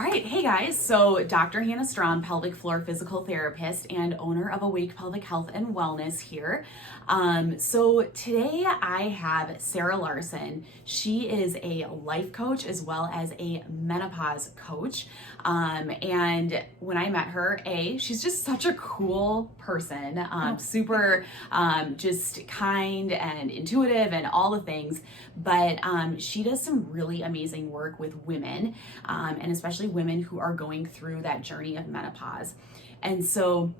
All right, hey guys. So, Dr. Hannah Strom, pelvic floor physical therapist and owner of Awake Pelvic Health and Wellness here. So, today I have Sara Larson. She is a life coach as well as a menopause coach. And when I met her, she's just such a cool person, super just kind and intuitive and all the things. But she does some really amazing work with women, and especially women who are going through that journey of menopause. And so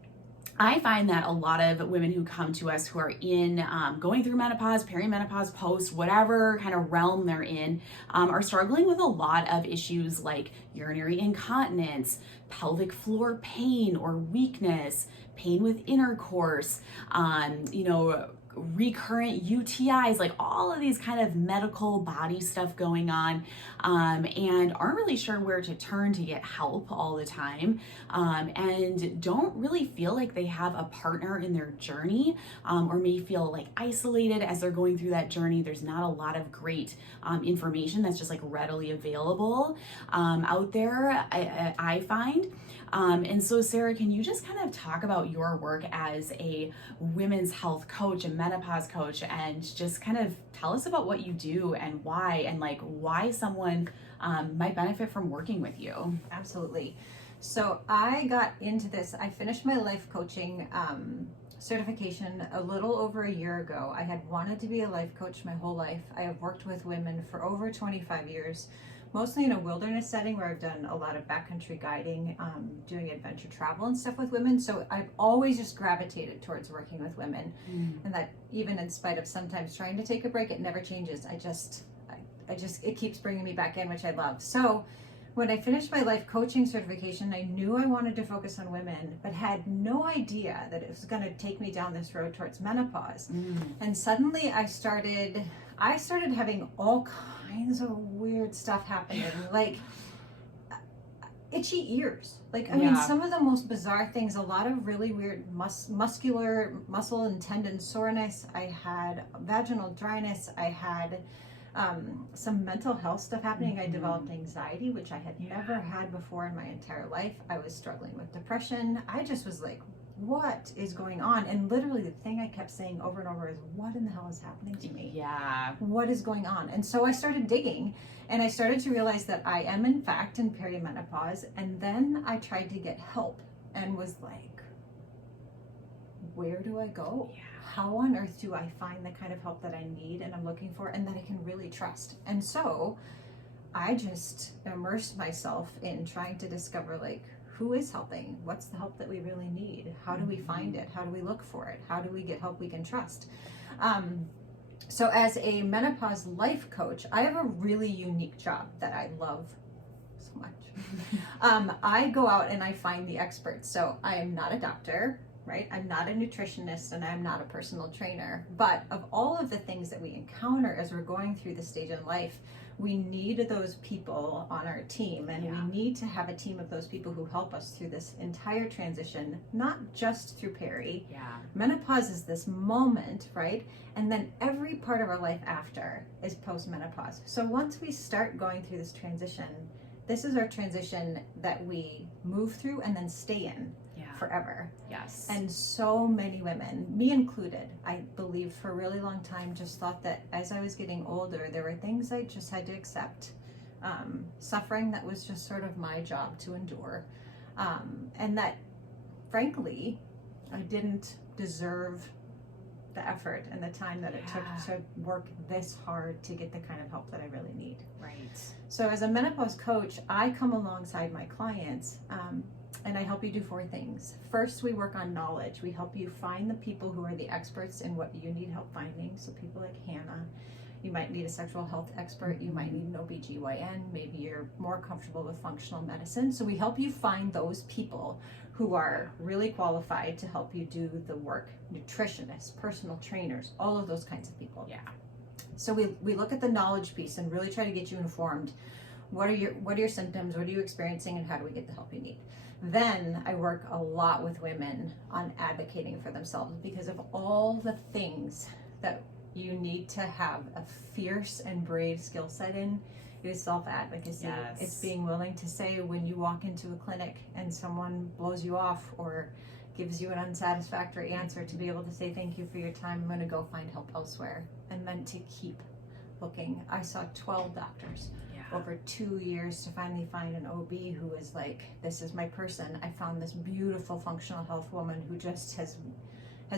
I find that a lot of women who come to us who are in going through menopause, perimenopause, post, whatever kind of realm they're in, are struggling with a lot of issues like urinary incontinence, pelvic floor pain or weakness, pain with intercourse, recurrent UTIs, like all of these kind of medical body stuff going on, and aren't really sure where to turn to get help all the time, and don't really feel like they have a partner in their journey, or may feel like isolated as they're going through that journey. There's not a lot of great information that's just like readily available out there, I find. And so, Sara, can you just kind of talk about your work as a women's health coach, a menopause coach, and just kind of tell us about what you do and why, and like why someone might benefit from working with you? Absolutely. So I got into this, I finished my life coaching certification a little over a year ago. I had wanted to be a life coach my whole life. I have worked with women for over 25 years. Mostly in a wilderness setting where I've done a lot of backcountry guiding, doing adventure travel and stuff with women. So I've always just gravitated towards working with women. And that even in spite of sometimes trying to take a break, it never changes. It keeps bringing me back in, which I love. So when I finished my life coaching certification, I knew I wanted to focus on women, but had no idea that it was going to take me down this road towards menopause. And suddenly I started having all kinds of weird stuff happening, like itchy ears. Like, I mean, some of the most bizarre things, a lot of really weird muscular muscle and tendon soreness. I had vaginal dryness. I had some mental health stuff happening. I developed anxiety, which I had never had before in my entire life. I was struggling with depression. I just was like, what is going on? And literally the thing I kept saying over and over is, what in the hell is happening to me? What is going on? And so I started digging, and I started to realize that I am in fact in perimenopause. And then I tried to get help and was like, where do I go? How on earth do I find the kind of help that I need and I'm looking for and that I can really trust? And so I just immersed myself in trying to discover, like, who is helping? What's the help that we really need? How do we find it? How do we look for it? How do we get help we can trust? So as a menopause life coach, I have a really unique job that I love so much. I go out and I find the experts. So I am not a doctor, right? I'm not a nutritionist and I'm not a personal trainer. But of all of the things that we encounter as we're going through the stage in life, we need those people on our team, and we need to have a team of those people who help us through this entire transition, not just through peri. Menopause is this moment, right? And then every part of our life after is post-menopause. So once we start going through this transition, this is our transition that we move through and then stay in forever. And so many women, me included, I believe for a really long time, just thought that as I was getting older, there were things I just had to accept, suffering that was just sort of my job to endure, and that frankly I didn't deserve the effort and the time that it took to work this hard to get the kind of help that I really need. So as a menopause coach, I come alongside my clients, and I help you do 4 things. First, we work on knowledge. We help you find the people who are the experts in what you need help finding. So people like Hannah, you might need a sexual health expert, you might need an OBGYN, maybe you're more comfortable with functional medicine. So we help you find those people who are really qualified to help you do the work. Nutritionists, personal trainers, all of those kinds of people. So we look at the knowledge piece and really try to get you informed. What are your symptoms? What are you experiencing, and how do we get the help you need? Then I work a lot with women on advocating for themselves, because of all the things that you need to have a fierce and brave skill set in It is self-advocacy. Yes. It's being willing to say when you walk into a clinic and someone blows you off or gives you an unsatisfactory answer, to be able to say, thank you for your time, I'm going to go find help elsewhere. And then to keep looking. I saw 12 doctors over 2 years to finally find an OB who was like, this is my person. I found this beautiful functional health woman who just has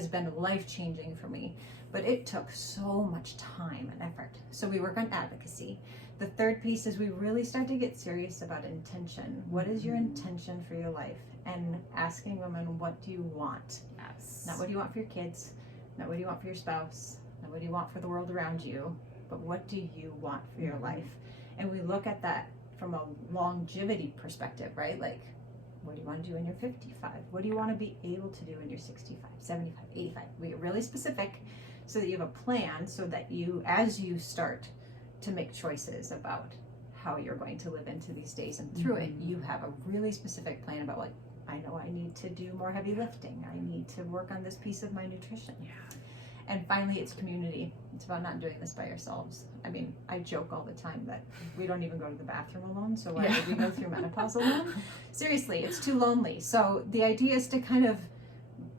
been life-changing for me. But it took so much time and effort. So we work on advocacy. The third piece is we really start to get serious about intention. What is your intention for your life? And asking women, what do you want? Yes. Not what do you want for your kids, not what do you want for your spouse, not what do you want for the world around you, but what do you want for your life? And we look at that from a longevity perspective, right? Like, what do you want to do when you're 55? What do you want to be able to do when you're 65, 75, 85? We get really specific so that you have a plan, so that you, as you start to make choices about how you're going to live into these days and through it, you have a really specific plan about, like, I know I need to do more heavy lifting. I need to work on this piece of my nutrition. Yeah. And finally, it's community. It's about not doing this by yourselves. I mean, I joke all the time that we don't even go to the bathroom alone, so why would we go through menopause alone? Seriously, it's too lonely. So the idea is to kind of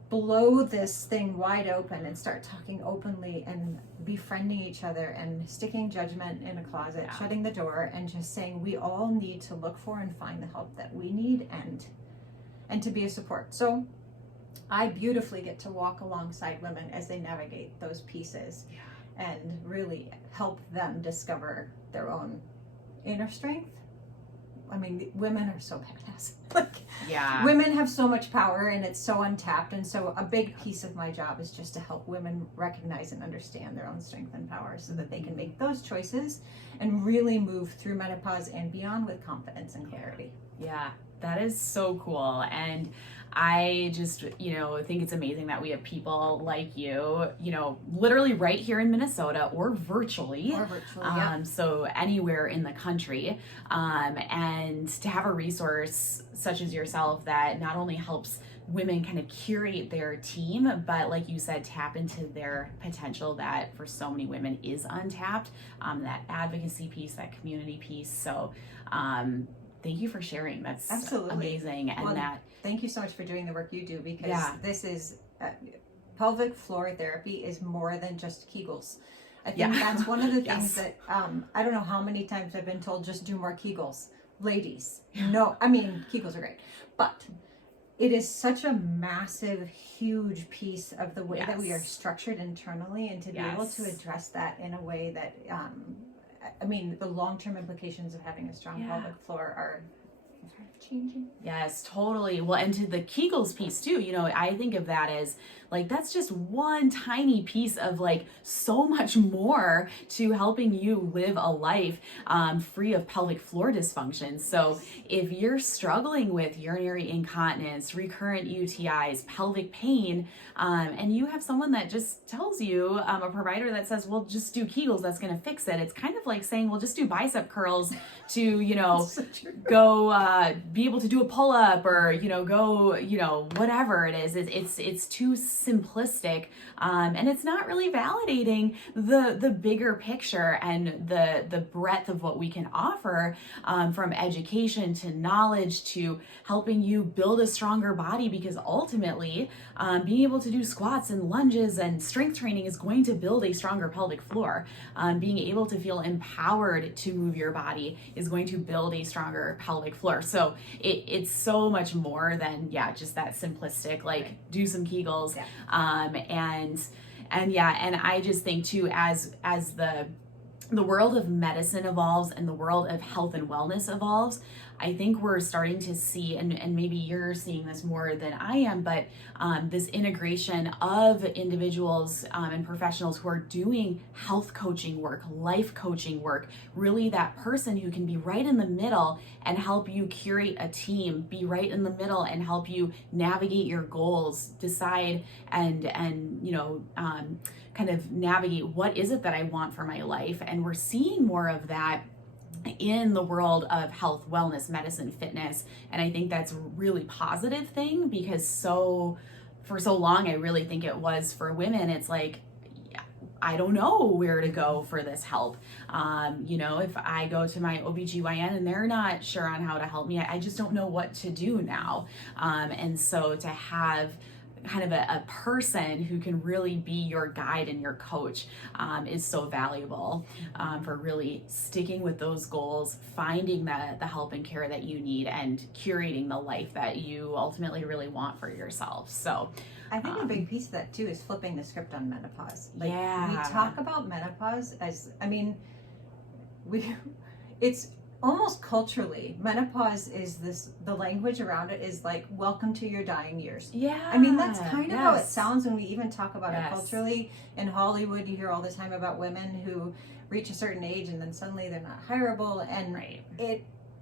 blow this thing wide open and start talking openly and befriending each other and sticking judgment in a closet, shutting the door, and just saying we all need to look for and find the help that we need and to be a support. So I beautifully get to walk alongside women as they navigate those pieces and really help them discover their own inner strength. I mean, women are so badass. Women have so much power and it's so untapped. And so a big piece of my job is just to help women recognize and understand their own strength and power so that they can make those choices and really move through menopause and beyond with confidence and clarity. Yeah, that is so cool. And I just, think it's amazing that we have people like you, literally right here in Minnesota or virtually. So anywhere in the country. And to have a resource such as yourself that not only helps women kind of curate their team, but like you said, tap into their potential that for so many women is untapped, that advocacy piece, that community piece. So, thank you for sharing. That's amazing. And thank you so much for doing the work you do, because this is pelvic floor therapy is more than just Kegels. I think that's one of the things that I don't know how many times I've been told, just do more Kegels. Ladies, no, I mean, Kegels are great, but it is such a massive, huge piece of the way that we are structured internally, and to be able to address that in a way that I mean, the long-term implications of having a strong pelvic floor are changing. Yes, totally. Well, and to the Kegels piece too, I think of that as like, that's just one tiny piece of like so much more to helping you live a life free of pelvic floor dysfunction. So if you're struggling with urinary incontinence, recurrent UTIs, pelvic pain, and you have someone that just tells you, a provider that says, well, just do Kegels, that's going to fix it. It's kind of like saying, well, just do bicep curls to, go be able to do a pull-up or, go, whatever it is. It's too simplistic, and it's not really validating the bigger picture and the breadth of what we can offer, from education to knowledge to helping you build a stronger body, because ultimately being able to do squats and lunges and strength training is going to build a stronger pelvic floor. Being able to feel empowered to move your body is going to build a stronger pelvic floor. So it's so much more than just that simplistic, like do some Kegels. And I just think too, as the world of medicine evolves and the world of health and wellness evolves, I think we're starting to see, and maybe you're seeing this more than I am, but this integration of individuals and professionals who are doing health coaching work, life coaching work, really that person who can be right in the middle and help you curate a team, be right in the middle and help you navigate your goals, decide and kind of navigate what is it that I want for my life. And we're seeing more of that in the world of health, wellness, medicine, fitness. And I think that's a really positive thing, because for so long, I really think it was for women, it's like, I don't know where to go for this help. You know, if I go to my OBGYN and they're not sure on how to help me, I just don't know what to do now. And so to have kind of a person who can really be your guide and your coach is so valuable for really sticking with those goals, finding the help and care that you need, and curating the life that you ultimately really want for yourself. So I think a big piece of that too is flipping the script on menopause. Like, yeah, we talk about menopause as, I mean, it's almost culturally, menopause is this, the language around it is like, welcome to your dying years. Yeah. I mean, that's kind of yes. how it sounds when we even talk about yes. it culturally. In Hollywood, you hear all the time about women who reach a certain age and then suddenly they're not hireable. And right.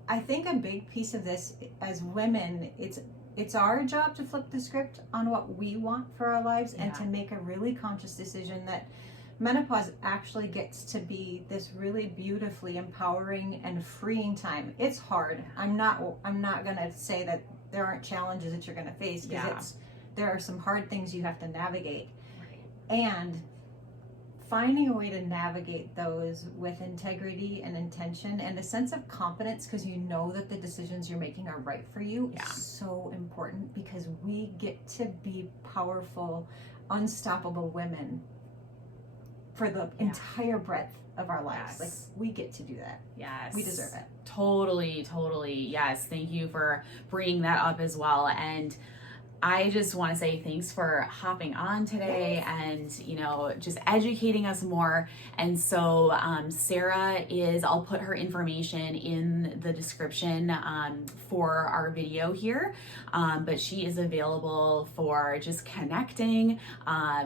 I think a big piece of this as women, it's our job to flip the script on what we want for our lives, and to make a really conscious decision that menopause actually gets to be this really beautifully empowering and freeing time. It's hard. I'm not going to say that there aren't challenges that you're going to face, because there are some hard things you have to navigate. Right. And finding a way to navigate those with integrity and intention and a sense of confidence, because you know that the decisions you're making are right for you, is so important, because we get to be powerful, unstoppable women for the entire breadth of our lives. Like, we get to do that. Yes. We deserve it. Totally. Yes. Thank you for bringing that up as well. And I just want to say thanks for hopping on today and, you know, just educating us more. And so Sara I'll put her information in the description for our video here, but she is available for just connecting,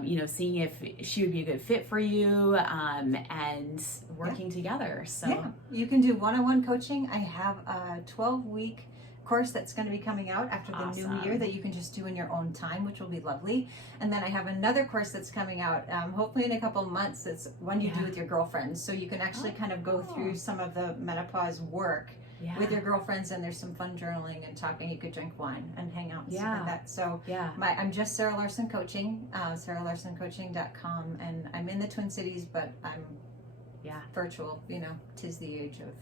you know, seeing if she would be a good fit for you, and working together. So you can do one-on-one coaching. I have a 12-week course that's going to be coming out after the new year that you can just do in your own time, which will be lovely. And then I have another course that's coming out hopefully in a couple of months. That's one you do with your girlfriends, so you can actually kind of go through some of the menopause work with your girlfriends, and there's some fun journaling and talking. You could drink wine and hang out and stuff like that. So I'm just Sara Larson Coaching, SaraLarsonCoaching.com, and I'm in the Twin Cities, but I'm virtual. You know, 'tis the age of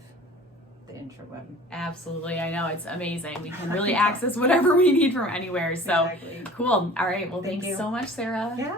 the interweb. Absolutely. I know, it's amazing. We can really access whatever we need from anywhere. So cool. All right. Well, thanks so much, Sara. Yeah.